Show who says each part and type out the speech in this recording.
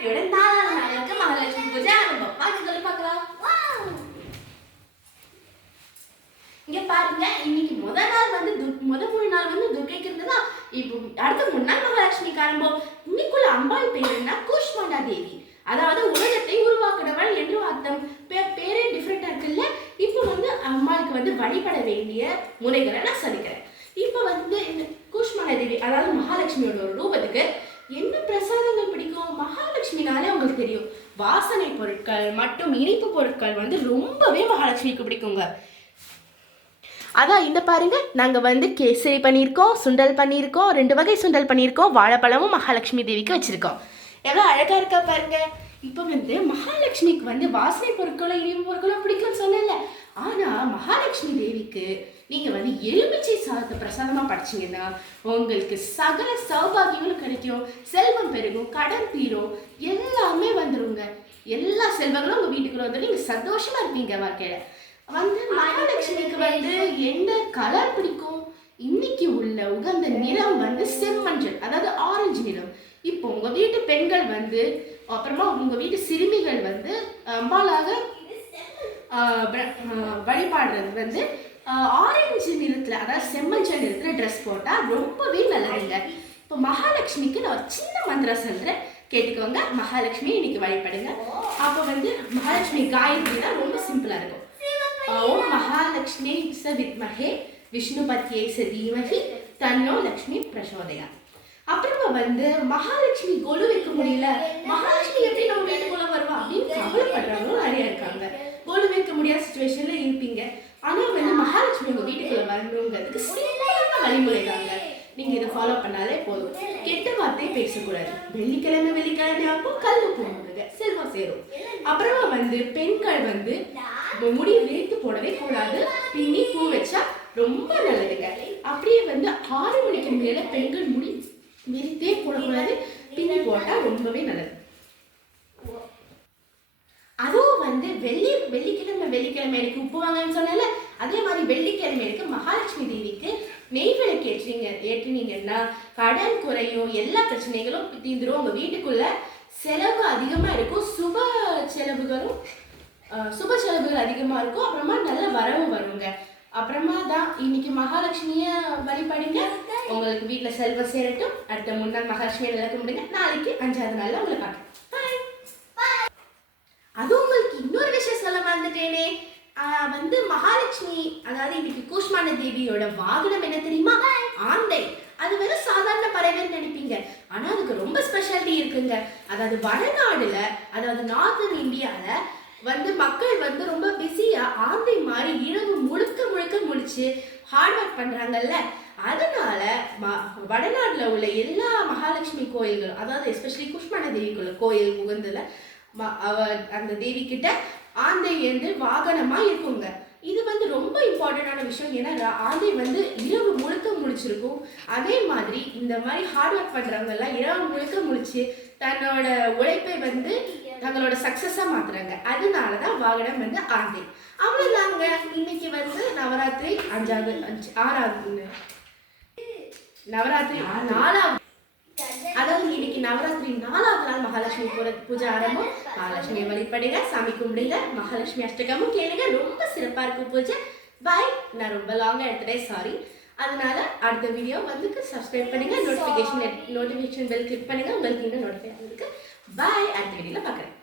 Speaker 1: நவராத்திரியோட நாலாவது நாளுக்கு மகாலட்சுமி பூஜை ஆரம்பம் வாங்க சொல்லி பார்க்கலாம் இங்க பாருங்க இன்னைக்கு முத நாள் வந்து துர்- முத மூணு நாள் வந்து துர்க்கைக்கு இருந்ததா இப்போ அடுத்த மூணு நாள் மகாலட்சுமிக்கு ஆரம்பம் இன்னைக்குள்ள அம்பாள் பேர் என்ன? கூஷ்மாண்டா தேவி. அதாவது உலகத்தை உருவாக்குனவள் என்று அர்த்தம். பே- பேரே டிஃப்ரெண்டா இருக்குல்ல? இப்போ வந்து அம்மாளுக்கு வந்து வழிபட வேண்டிய முறைகளை நான் சொல்லிக்கிறேன். இப்போ வந்து இந்த கூஷ்மாண்டா தேவி அதாவது மகாலட்சுமியோட ஒரு ரூபத்துக்கு என்ன பிரசாதங்கள் பிடிக்கும்? மகாலட்சுமினாலே உங்களுக்கு தெரியும். வாசனை பொருட்கள் மற்றும் இனிப்பு பொருட்கள் வந்து ரொம்பவே மகாலட்சுமிக்கு பிடிக்குங்க. அதான் இந்த பாருங்க. நாங்கள் வந்து கேசரி பண்ணியிருக்கோம் சுண்டல் பண்ணியிருக்கோம் ரெண்டு வகை சுண்டல் பண்ணியிருக்கோம் வாழைப்பழமும் மகாலட்சுமி தேவிக்கு வச்சுருக்கோம். எவ்வளோ அழகாக இருக்கா பாருங்க. இப்போ வந்து மகாலட்சுமிக்கு வந்து வாசனை பொருட்களும் இனிப்பு பொருட்களும் பிடிக்கும்னு சொன்னேன்ல. ஆனால் மகாலட்சுமி தேவிக்கு நீங்கள் வந்து எலுமிச்சை சாதத்தை பிரசாதமாக படிச்சிங்கன்னா உங்களுக்கு சகல சௌபாகியங்களும் கிடைக்கும். செல்வம் பெருகும் கடன் தீரும் எல்லாமே வந்துருங்க. எல்லா செல்வங்களும் உங்கள் வீட்டுக்குள்ள வந்து நீங்கள் சந்தோஷமாக இருப்பீங்க வாழ்க்கையில். வந்து மகாலட்சுமிக்கு வந்து என்ன கலர் பிடிக்கும்? இன்னைக்கு உள்ள உகந்த நிறம் வந்து செம்மஞ்சள் அதாவது ஆரஞ்சு நிறம். இப்போ உங்கள் வீட்டு பெண்கள் வந்து அப்புறமா உங்கள் வீட்டு சிறுமிகள் வந்து அம்பாலாக வழிபாடுறது வந்து ஆரஞ்சு நிறத்தில் அதாவது செம்மஞ்சள் நிறத்தில் ட்ரெஸ் போட்டால் ரொம்பவே நல்லதுங்க இப்போ மகாலட்சுமிக்கு நான் ஒரு சின்ன மந்திரம் சொல்கிறேன் கேட்டுக்கோங்க. மகாலட்சுமி இன்னைக்கு வழிபடுங்க. அப்போ வந்து மகாலட்சுமி காயத்ரி தான் ரொம்ப சிம்பிளாக இருக்கும். ஓம் மகாலட்சுமி ச வித்மஹே விஷ்ணுபத்யை ச தீமஹி தன்னோ லக்ஷ்மி பிரசோதயா. அப்புறமா வந்து மகாலட்சுமி கொலு வைக்க முடியல. மகாலட்சுமி எப்படி நம்ம வீட்டுக்குள்ள வருவா அப்படின்னு கவலைப்படுறவங்களும் நிறைய இருக்காங்க கொலு வைக்க முடியாத சுச்சுவேஷன்ல இருப்பீங்க ஆனா வந்து மகாலட்சுமி உங்க வீட்டுக்குள்ள வரணுங்கிறதுக்கு சிம்பிளான வழிமுறை தாங்க நீங்கள் ஃபாலோ பண்ணாலே போதும். கெட்ட வார்த்தை பேசக்கூடாது. வெள்ளிக்கிழமை வெள்ளிக்கிழமை அப்போ கல்லு போடுங்க செல்வம் சேரும். அப்புறமா வந்து பெண்கள் வந்து முடி விரித்து போடவே கூடாது. பின்னி பூ வச்சா ரொம்ப நல்லதுங்க. அப்படியே வந்து ஆறு மணிக்கு மேல பெண்கள் முடி விரித்தே போடக்கூடாது. பின்னி போட்டா ரொம்பவே நல்லது. அதுவும் வந்து வெள்ளி வெள்ளிக்கிழமை வெள்ளிக்கிழமை எனக்கு உப்பு வாங்கன்னு சொன்னேன்ல அதே மாதிரி வெள்ளிக்கிழமை எனக்கு மகாலட்சுமி ஏற்றீங்க ஏற்றினீங்கன்னா ஏற்றுனீங்கன்னா கடன் குறையும் எல்லா பிரச்சனைகளும் தீந்துரும் உங்க வீட்டுக்குள்ள செலவு அதிகமா இருக்கும். சுப செலவுகளும் சுப செலவுகள் அதிகமா இருக்கும். அப்புறமா நல்ல வரவு வருங்க. அப்புறமா தான் இன்னைக்கு மகாலட்சுமிய வழிபடுங்க உங்களுக்கு வீட்டுல செல்வம் சேரட்டும். அடுத்த முன்னாள் மகாலட்சுமியை விளக்க முடியுங்க நாளைக்கு அஞ்சாவது நாள்ல உங்களை பார்க்கலாம் Bye. அது உங்களுக்கு இன்னொரு விஷயம் சொல்ல மறந்துட்டேனே ஆஹ் வந்து மகாலட்சுமி அதாவது இன்னைக்கு கூஷ்மான தேவியோட வாகனம் என்ன தெரியுமா? ஆந்தை. அது வெறும் சாதாரண பறவைன்னு நினைப்பீங்க. ஆனா அதுக்கு ரொம்ப ஸ்பெஷாலிட்டி இருக்குங்க. அதாவது வடநாடுல அதாவது நார்த்தன் இந்தியால வந்து மக்கள் வந்து ரொம்ப பிஸியா ஆந்தை மாதிரி இரவு முழுக்க முழுக்க முடிச்சு ஹார்ட் ஒர்க் பண்றாங்கல்ல. அதனால ம- உள்ள எல்லா மகாலட்சுமி கோயில்களும் அதாவது எஸ்பெஷலி குஷ்மண தேவிக்குள்ள கோயில் உகந்ததுல ம- அவ அந்த தேவி கிட்ட ஆந்தை வந்து வாகனமா இருக்குங்க. இது வந்து ரொம்ப இம்பார்ட்டண்டான விஷயம். ஏன்னா ஆந்தை வந்து இரவு முழுக்க முழிச்சிருக்கும். அதே மாதிரி இந்த மாதிரி ஹார்ட் ஒர்க் பண்றவங்க எல்லாம் இரவு முழுக்க முழிச்சு தன்னோட உழைப்பை வந்து தங்களோட சக்சஸா மாத்துறாங்க. அதனால தான் வாகனம் வந்து ஆந்தை. அவ்வளவுதாங்க. இன்னைக்கு வந்து நவராத்திரி அஞ்சாவது அஞ்சு ஆறாவது நவராத்திரி நாலாவது இன்னைக்கு நவராத்திரி நாலாவது நாள் மகாலட்சுமி பூஜை ஆரம்பம். மகாலட்சுமியை வழிபடுங்க சாமி கும்பிடுங்க மகாலட்சுமி அஷ்டகமும் கேளுங்க. ரொம்ப சிறப்பா இருக்கும் பூஜை. பாய் நான் ரொம்ப லாங்கா எடுத்துட்டேன். சாரி அதனால அடுத்த வீடியோ வந்து சப்ஸ்கிரைப் பண்ணுங்க. நோட்டிஃபிகேஷன் நோட்டிஃபிகேஷன் பெல் கிளிக் பண்ணுங்க. உங்களுக்கு இன்னும் நோட்டிஃபிகேஷன் இருக்கு. பாய் அடுத்த வீடியோல பார்க்குறேன்.